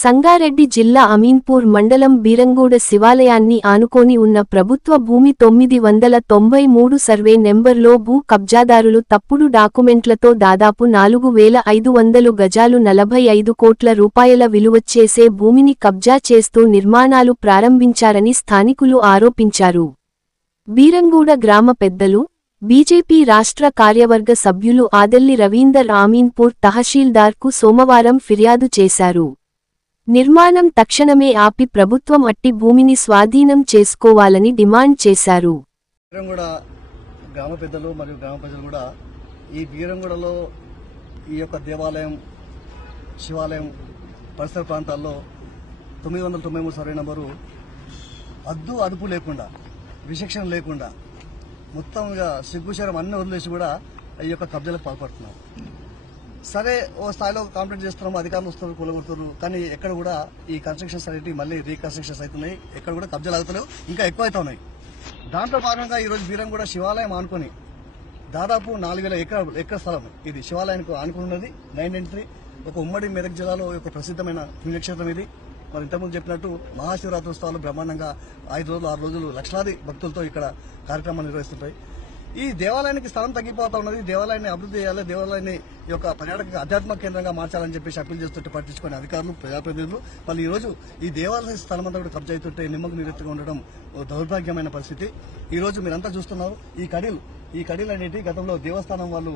సంగారెడ్డి జిల్లా అమీన్పూర్ మండలం బీరంగూడ శివాలయాన్ని ఆనుకోని ఉన్న ప్రభుత్వ భూమి 993 సర్వే నెంబర్లో భూ కబ్జాదారులు తప్పుడు డాక్యుమెంట్లతో దాదాపు 4500 గజాలు 45 కోట్ల రూపాయల విలువచ్చేసే భూమిని కబ్జా చేస్తూ నిర్మాణాలు ప్రారంభించారని స్థానికులు ఆరోపించారు. బీరంగూడ గ్రామ పెద్దలు, బీజేపీ రాష్ట్ర కార్యవర్గ సభ్యులు ఆదెల్లి రవీందర్ అమీన్పూర్ తహసీల్దార్కు సోమవారం ఫిర్యాదు చేశారు. నిర్మాణం తక్షణమే ఆపి ప్రభుత్వం అట్టి భూమిని స్వాధీనం చేసుకోవాలని డిమాండ్ చేశారు. బీరంగూడ గ్రామ పెద్దలు మరియు గ్రామ ప్రజలు కూడా ఈ బీరంగూడలో ఈ యొక్క దేవాలయం, శివాలయం పరిసర ప్రాంతాల్లో 993 సర్వే నంబరు అదుపు లేకుండా, విచక్షణ లేకుండా మొత్తంగా సిగ్గుశరం అన్ని వదిలేసి కూడా ఈ యొక్క కబ్జాలకు పాల్పడుతున్నారు. సరే, ఓ స్థాయిలో కాంప్లైంట్ చేస్తున్నాము, అధికారులు వస్తున్నారు, కూలగొడుతున్నారు, కానీ ఎక్కడ కూడా ఈ కన్స్ట్రక్షన్స్ అనేవి మళ్ళీ రీకన్స్ట్రక్షన్స్ అవుతున్నాయి, ఎక్కడ కూడా కబ్జాలు అవుతున్నాయి, ఇంకా ఎక్కువ అవుతా ఉన్నాయి. దాంట్లో భాగంగా ఈరోజు బీరంగూడ శివాలయం ఆనుకొని దాదాపు 4000 ఎకర స్థలం ఇది శివాలయానికి ఆనుకుని ఉన్నది. 993 ఒక ఉమ్మడి మెదక్ జిల్లాలో ఒక ప్రసిద్ధమైన పుణ్యక్షేత్రం ఇది. మరి ఇంతకుముందు చెప్పినట్టు మహాశివరాత్రి ఉత్సవాలు బ్రహ్మాండంగా 5 రోజులు 6 రోజులు లక్షలాది భక్తులతో ఇక్కడ కార్యక్రమాలు నిర్వహిస్తుంటాయి. ఈ దేవాలయానికి స్థలం తగ్గిపోతా ఉన్నది. దేవాలయాన్ని అభివృద్ధి చేయాలి, దేవాలయాన్ని ఈ యొక్క పర్యాటక ఆధ్యాత్మిక కేంద్రంగా మార్చాలని చెప్పేసి అప్పీల్ చేస్తుంటే పట్టించుకునే అధికారులు, ప్రజాప్రతినిధులు మళ్ళీ ఈ రోజు ఈ దేవాలయ స్థలం అంతా కూడా కబ్జా అవుతుంటే నిమ్మకు నీరెత్తుగా ఉండడం దౌర్భాగ్యమైన పరిస్థితి. ఈ రోజు మీరంతా చూస్తున్నారు, ఈ కడీలు అనేటి గతంలో దేవస్థానం వాళ్ళు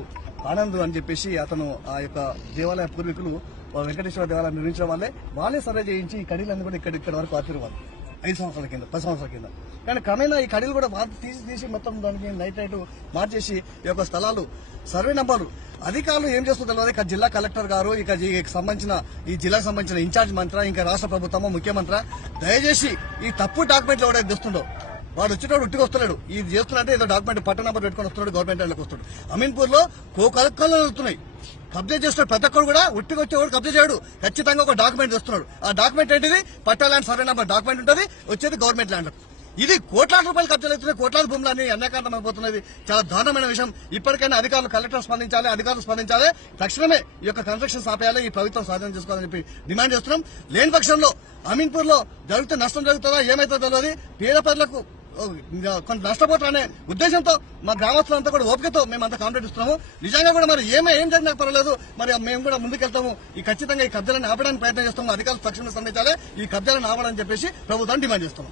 ఆనంద్ అని చెప్పేసి అతను ఆ యొక్క దేవాలయ పూర్వీకులు వెంకటేశ్వర దేవాలయం నిర్మించడం వాళ్ళే సర్వే చేయించి ఈ కడీలన్నీ కూడా ఇక్కడ వరకు ఆపిరు వాళ్ళు 5 సంవత్సరాల కింద, 10 సంవత్సరాల కింద. కానీ క్రమేణా ఈ కడీలు కూడా తీసి మొత్తం దానికి నైట్ మార్చేసి ఈ యొక్క స్థలాలు సర్వే నంబర్లు అధికారులు ఏం చేస్తుందో తెలియదు. జిల్లా కలెక్టర్ గారు, ఇక సంబంధించిన ఈ జిల్లాకు సంబంధించిన ఇన్ఛార్జ్ మంత్రి, ఇంకా రాష్ట్ర ప్రభుత్వమో ముఖ్యమంత్రి దయచేసి ఈ తప్పు డాక్యుమెంట్లు ఎవడైతే తెస్తుండో వాడు వచ్చేటోడు ఉట్టికి వస్తున్నాడు. ఇది చేస్తున్నట్టే ఏదో డాక్యుమెంట్ పట్ట నెంబర్ పెట్టుకుని వస్తున్నాడు, గవర్నమెంట్ వాళ్ళకి వస్తాడు. అమీన్పూర్ లో కలెక్టర్లు వెళ్తున్నాయి, కబ్జా చేస్తున్నాడు. ప్రతి ఒక్కరు కూడా ఉట్టికి వచ్చేవాడు కబ్జా చేయడు, ఖచ్చితంగా ఒక డాక్యుమెంట్ తెస్తున్నాడు. ఆ డాక్యుమెంట్ ఏంటిది? పట్టా ల్యాండ్ సర్వే నెంబర్ డాక్యుమెంట్ ఉంటుంది, వచ్చేది గవర్నమెంట్ ల్యాండ్. ఇది కోట్లాది రూపాయలు కబ్జాలు అవుతున్నాయి, కోట్లాది భూములని అన్యాకాంతం అయిపోతున్నది. చాలా దారుణమైన విషయం. ఇప్పటికైనా అధికారులు, కలెక్టర్ స్పందించాలి, అధికారులు స్పందించాలి, తక్షణమే ఈ యొక్క కన్స్ట్రక్షన్స్ ఆపేయాలి, ఈ ప్రభుత్వం స్వాధీనం చేసుకోవాలని చెప్పి డిమాండ్ చేస్తున్నాం. లేని పక్షంలో అమీన్పూర్ లో జరిగితే నష్టం జరుగుతుందా ఏమైతుందో తెలియదు. పేద ప్రజలకు కొంత నష్టపోతారనే ఉద్దేశంతో మా గ్రామస్తులంతా కూడా ఓపికతో మేమంతా కాంప్లైంట్ ఇస్తున్నాము. నిజంగా కూడా మరి ఏం జరిగినా పర్వాలేదు, మరి మేము కూడా ముందుకెళ్తాము. ఈ ఖచ్చితంగా ఈ కబ్జాలను ఆపడానికి ప్రయత్నం చేస్తాము. అధికారులు తక్షణమే స్పందించాలి, ఈ కబ్జాలను ఆపాలని చెప్పేసి ప్రభుత్వాన్ని డిమాండ్ చేస్తాము.